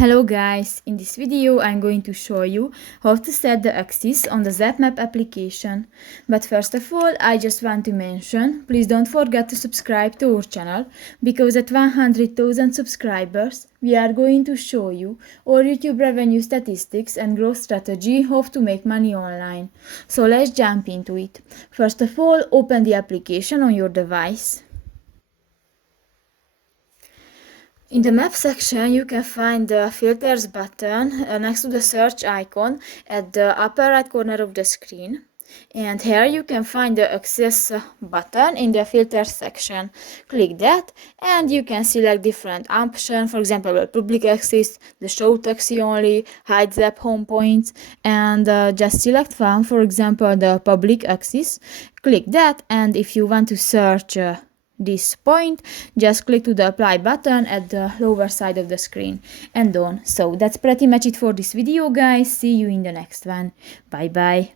Hello guys, in this video I'm going to show you how to set the axis on the Zapmap application. But first of all, I just want to mention, please don't forget to subscribe to our channel, because at 100,000 subscribers we are going to show you our YouTube revenue statistics and growth strategy, how to make money online. So let's jump into it. First of all, open the application on your device. In the map section, you can find the filters button next to the search icon at the upper right corner of the screen. And here you can find the access button in the filter section. Click that and you can select different options, for example, public access, the show taxi only, hide zap home points, and just select one, for example, the public access. Click that, and if you want to search this point, just click to the apply button at the lower side of the screen and done. So that's pretty much it for this video, guys. See you in the next one. Bye bye.